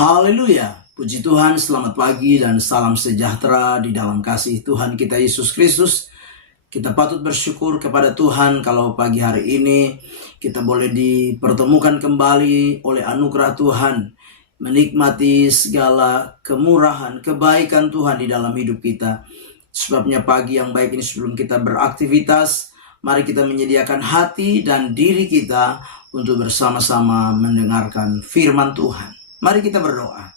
Haleluya, puji Tuhan, selamat pagi dan salam sejahtera di dalam kasih Tuhan kita Yesus Kristus. Kita patut bersyukur kepada Tuhan kalau pagi hari ini kita boleh dipertemukan kembali oleh anugerah Tuhan, menikmati segala kemurahan, kebaikan Tuhan di dalam hidup kita. Sebabnya pagi yang baik ini sebelum kita beraktivitas, mari kita menyediakan hati dan diri kita untuk bersama-sama mendengarkan firman Tuhan. Mari kita berdoa.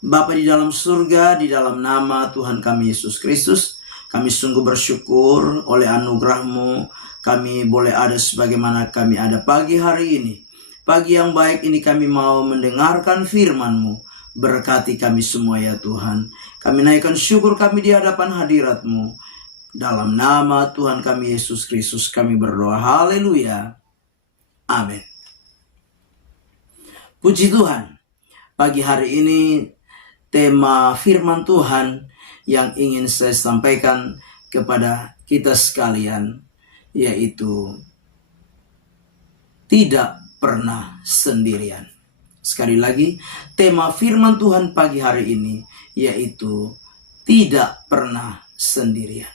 Bapa di dalam surga, di dalam nama Tuhan kami Yesus Kristus, kami sungguh bersyukur oleh anugerah-Mu. Kami boleh ada sebagaimana kami ada pagi hari ini. Pagi yang baik ini kami mau mendengarkan firman-Mu. Berkati kami semua ya Tuhan. Kami naikkan syukur kami di hadapan hadirat-Mu. Dalam nama Tuhan kami Yesus Kristus kami berdoa. Haleluya. Amin. Puji Tuhan, pagi hari ini tema firman Tuhan yang ingin saya sampaikan kepada kita sekalian, yaitu tidak pernah sendirian. Sekali lagi, tema firman Tuhan pagi hari ini yaitu tidak pernah sendirian.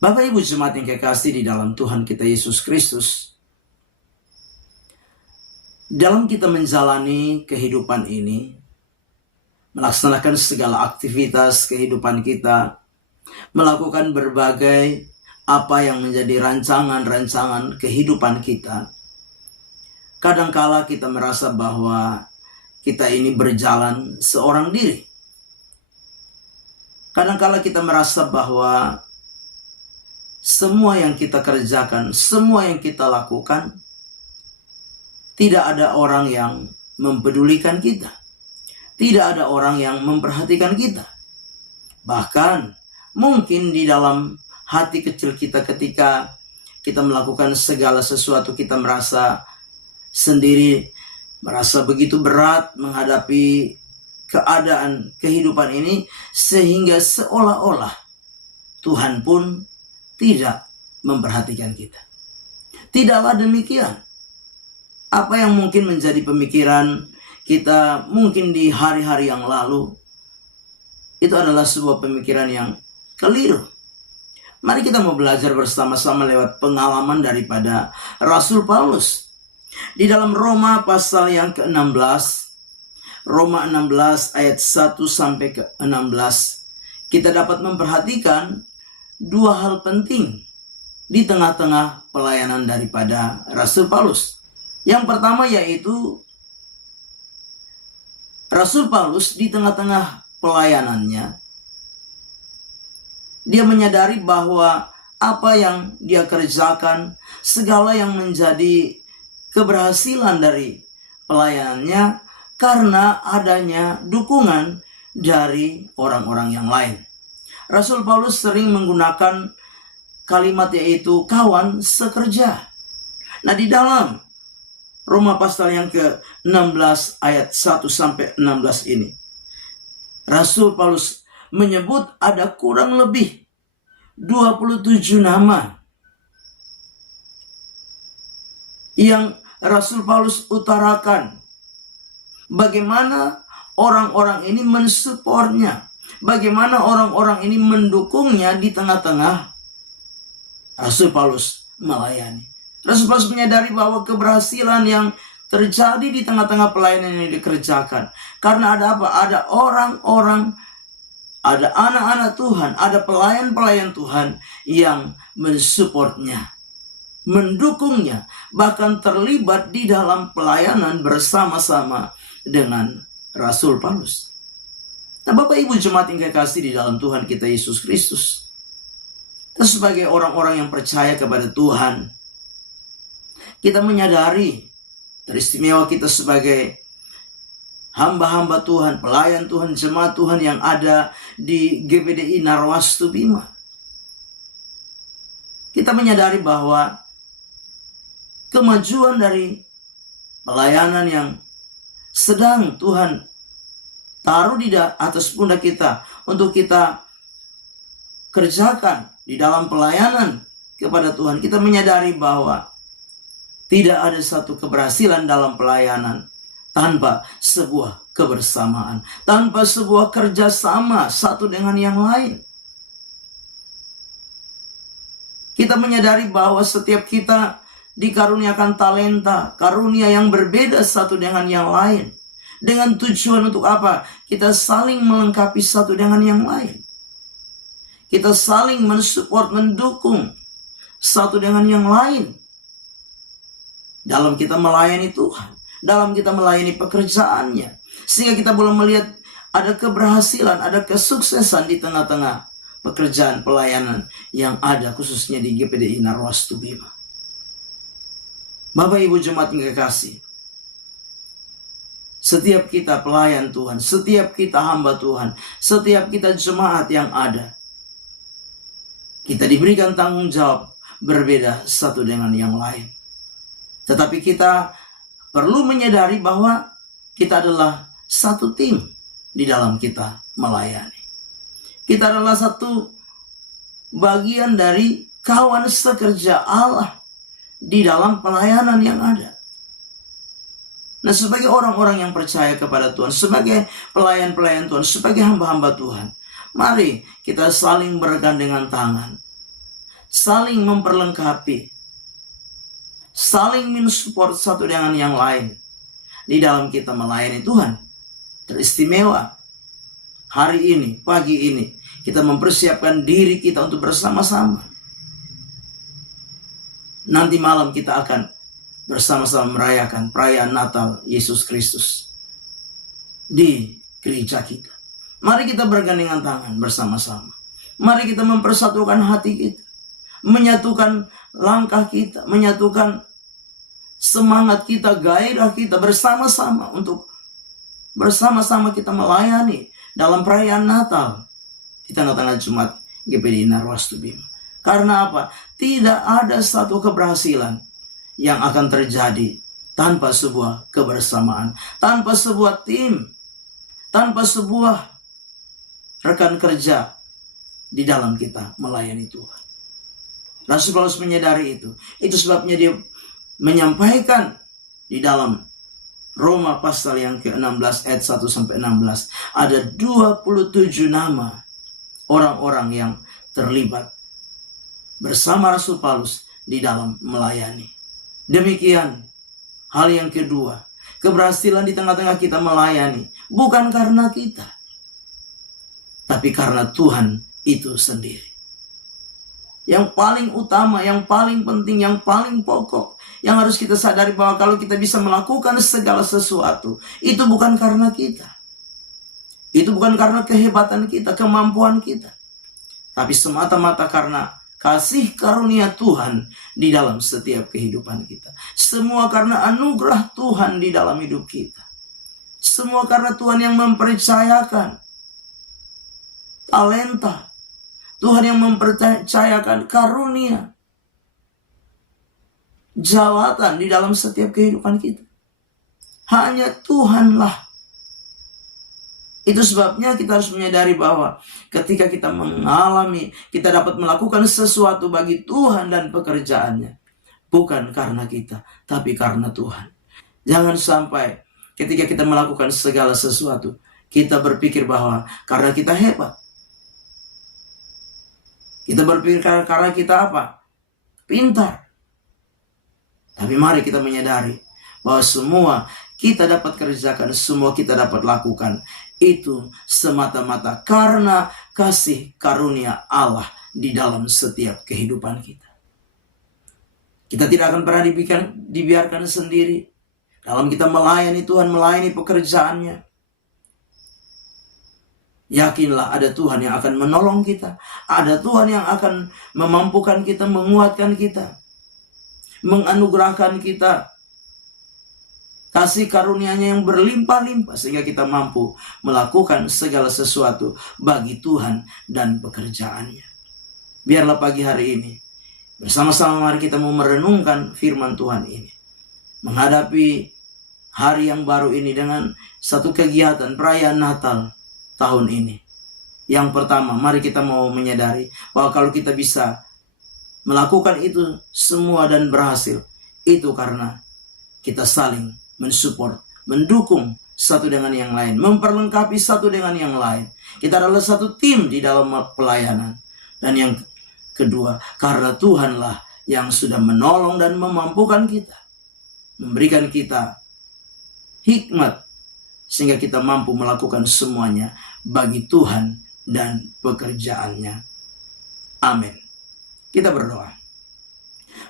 Bapak Ibu jemaat yang kekasih di dalam Tuhan kita Yesus Kristus, dalam kita menjalani kehidupan ini, melaksanakan segala aktivitas kehidupan kita, melakukan berbagai apa yang menjadi rancangan-rancangan kehidupan kita, kadangkala kita merasa bahwa kita ini berjalan seorang diri. Kadangkala kita merasa bahwa semua yang kita kerjakan, semua yang kita lakukan, tidak ada orang yang mempedulikan kita. Tidak ada orang yang memperhatikan kita. Bahkan mungkin di dalam hati kecil kita ketika kita melakukan segala sesuatu, kita merasa sendiri, merasa begitu berat menghadapi keadaan kehidupan ini, sehingga seolah-olah Tuhan pun tidak memperhatikan kita. Tidaklah demikian. Apa yang mungkin menjadi pemikiran kita mungkin di hari-hari yang lalu, itu adalah sebuah pemikiran yang keliru. Mari kita mau belajar bersama-sama lewat pengalaman daripada Rasul Paulus. Di dalam Roma pasal yang ke-16, Roma 16 ayat 1 sampai ke-16, kita dapat memperhatikan dua hal penting di tengah-tengah pelayanan daripada Rasul Paulus. Yang pertama yaitu Rasul Paulus di tengah-tengah pelayanannya, dia menyadari bahwa apa yang dia kerjakan, segala yang menjadi keberhasilan dari pelayanannya karena adanya dukungan dari orang-orang yang lain. Rasul Paulus sering menggunakan kalimat yaitu kawan sekerja. Nah, di dalam Roma pasal yang ke-16 ayat 1 sampai 16 ini, Rasul Paulus menyebut ada kurang lebih 27 nama yang Rasul Paulus utarakan. Bagaimana orang-orang ini mensupportnya, bagaimana orang-orang ini mendukungnya di tengah-tengah Rasul Paulus melayani. Rasul Paulus menyadari bahwa keberhasilan yang terjadi di tengah-tengah pelayanan yang dikerjakan, karena ada apa? Ada orang-orang, ada anak-anak Tuhan, ada pelayan-pelayan Tuhan yang mensupportnya, mendukungnya, bahkan terlibat di dalam pelayanan bersama-sama dengan Rasul Paulus. Nah, Bapak Ibu jemaat yang kekasih di dalam Tuhan kita Yesus Kristus, kita sebagai orang-orang yang percaya kepada Tuhan, kita menyadari teristimewa kita sebagai hamba-hamba Tuhan, pelayan Tuhan, jemaat Tuhan yang ada di GBDI Narwastu Bima. Kita menyadari bahwa kemajuan dari pelayanan yang sedang Tuhan taruh di atas pundak kita untuk kita kerjakan di dalam pelayanan kepada Tuhan, kita menyadari bahwa tidak ada satu keberhasilan dalam pelayanan tanpa sebuah kebersamaan, tanpa sebuah kerjasama satu dengan yang lain. Kita menyadari bahwa setiap kita dikaruniakan talenta, karunia yang berbeda satu dengan yang lain. Dengan tujuan untuk apa? Kita saling melengkapi satu dengan yang lain. Kita saling mensupport, mendukung satu dengan yang lain. Dalam kita melayani Tuhan, dalam kita melayani pekerjaannya. Sehingga kita boleh melihat ada keberhasilan, ada kesuksesan di tengah-tengah pekerjaan pelayanan yang ada khususnya di GPDI Narwastu Bima. Bapak Ibu jemaat yang kekasih, setiap kita pelayan Tuhan, setiap kita hamba Tuhan, setiap kita jemaat yang ada, kita diberikan tanggung jawab berbeda satu dengan yang lain. Tetapi kita perlu menyadari bahwa kita adalah satu tim di dalam kita melayani. Kita adalah satu bagian dari kawan sekerja Allah di dalam pelayanan yang ada. Nah, sebagai orang-orang yang percaya kepada Tuhan, sebagai pelayan-pelayan Tuhan, sebagai hamba-hamba Tuhan, mari kita saling bergandengan tangan, saling memperlengkapi, saling mensupport satu dengan yang lain di dalam kita melayani Tuhan. Teristimewa hari ini, pagi ini, kita mempersiapkan diri kita untuk bersama-sama. Nanti malam kita akan bersama-sama merayakan perayaan Natal Yesus Kristus di gereja kita. Mari kita bergandengan tangan bersama-sama. Mari kita mempersatukan hati kita, menyatukan langkah kita, menyatukan semangat kita, gairah kita bersama-sama untuk bersama-sama kita melayani dalam perayaan Natal di tengah-tengah Jemaat GPDI Narwastu Bima. Karena apa? Tidak ada satu keberhasilan yang akan terjadi tanpa sebuah kebersamaan, tanpa sebuah tim, tanpa sebuah rekan kerja di dalam kita melayani Tuhan. Rasul Paulus menyadari itu. Itu sebabnya dia menyampaikan di dalam Roma pasal yang ke-16 ayat 1-16. Ada 27 nama orang-orang yang terlibat bersama Rasul Paulus di dalam melayani. Demikian hal yang kedua, keberhasilan di tengah-tengah kita melayani bukan karena kita, tapi karena Tuhan itu sendiri. Yang paling utama, yang paling penting, yang paling pokok, yang harus kita sadari bahwa kalau kita bisa melakukan segala sesuatu, itu bukan karena kita. Itu bukan karena kehebatan kita, kemampuan kita, tapi semata-mata karena kasih karunia Tuhan di dalam setiap kehidupan kita. Semua karena anugerah Tuhan di dalam hidup kita. Semua karena Tuhan yang mempercayakan talenta, Tuhan yang mempercayakan karunia, jawatan di dalam setiap kehidupan kita. Hanya Tuhanlah. Itu sebabnya kita harus menyadari bahwa ketika kita mengalami, kita dapat melakukan sesuatu bagi Tuhan dan pekerjaannya, bukan karena kita, tapi karena Tuhan. Jangan sampai ketika kita melakukan segala sesuatu, kita berpikir bahwa karena kita hebat. Kita berpikir karena kita apa? Pintar. Tapi mari kita menyadari bahwa semua kita dapat kerjakan, semua kita dapat lakukan, itu semata-mata karena kasih karunia Allah di dalam setiap kehidupan kita. Kita tidak akan pernah dibiarkan sendiri dalam kita melayani Tuhan, melayani pekerjaannya. Yakinlah ada Tuhan yang akan menolong kita, ada Tuhan yang akan memampukan kita, menguatkan kita, menganugerahkan kita kasih karunia-Nya yang berlimpah-limpah sehingga kita mampu melakukan segala sesuatu bagi Tuhan dan pekerjaannya. Biarlah pagi hari ini bersama-sama mari kita mau merenungkan firman Tuhan ini, menghadapi hari yang baru ini dengan satu kegiatan perayaan Natal tahun ini. Yang pertama, mari kita mau menyadari bahwa kalau kita bisa melakukan itu semua dan berhasil, itu karena kita saling mensupport, mendukung satu dengan yang lain, memperlengkapi satu dengan yang lain. Kita adalah satu tim di dalam pelayanan. Dan yang kedua, karena Tuhanlah yang sudah menolong dan memampukan kita, memberikan kita hikmat sehingga kita mampu melakukan semuanya bagi Tuhan dan pekerjaannya. Amin. Kita berdoa.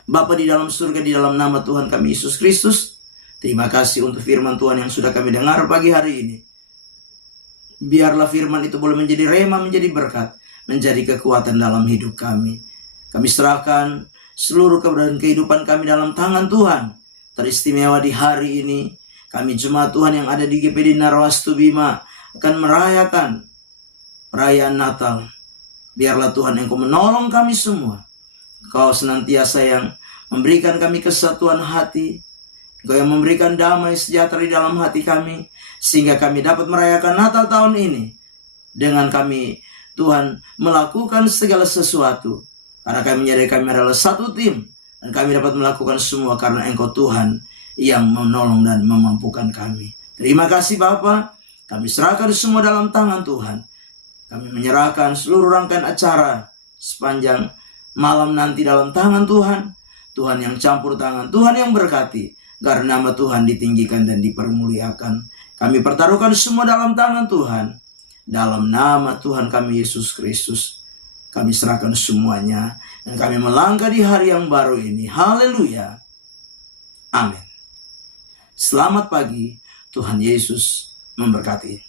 Bapa di dalam surga, di dalam nama Tuhan kami Yesus Kristus, terima kasih untuk firman Tuhan yang sudah kami dengar pagi hari ini. Biarlah firman itu boleh menjadi rema, menjadi berkat, menjadi kekuatan dalam hidup kami. Kami serahkan seluruh kehidupan kami dalam tangan Tuhan. Teristimewa di hari ini, kami jemaat Tuhan yang ada di GPD Narwastu Bima akan merayakan perayaan Natal. Biarlah Tuhan Engkau menolong kami semua. Engkau senantiasa yang memberikan kami kesatuan hati. Engkau yang memberikan damai sejahtera di dalam hati kami, sehingga kami dapat merayakan Natal tahun ini dengan kami, Tuhan, melakukan segala sesuatu. Karena kami menyadari kami adalah satu tim, dan kami dapat melakukan semua karena Engkau Tuhan yang menolong dan memampukan kami. Terima kasih Bapa. Kami serahkan semua dalam tangan Tuhan. Kami menyerahkan seluruh rangkaian acara sepanjang malam nanti dalam tangan Tuhan. Tuhan yang campur tangan, Tuhan yang berkati. Karena nama Tuhan ditinggikan dan dipermuliakan. Kami pertaruhkan semua dalam tangan Tuhan. Dalam nama Tuhan kami Yesus Kristus, kami serahkan semuanya. Dan kami melangkah di hari yang baru ini. Haleluya. Amin. Selamat pagi. Tuhan Yesus memberkati.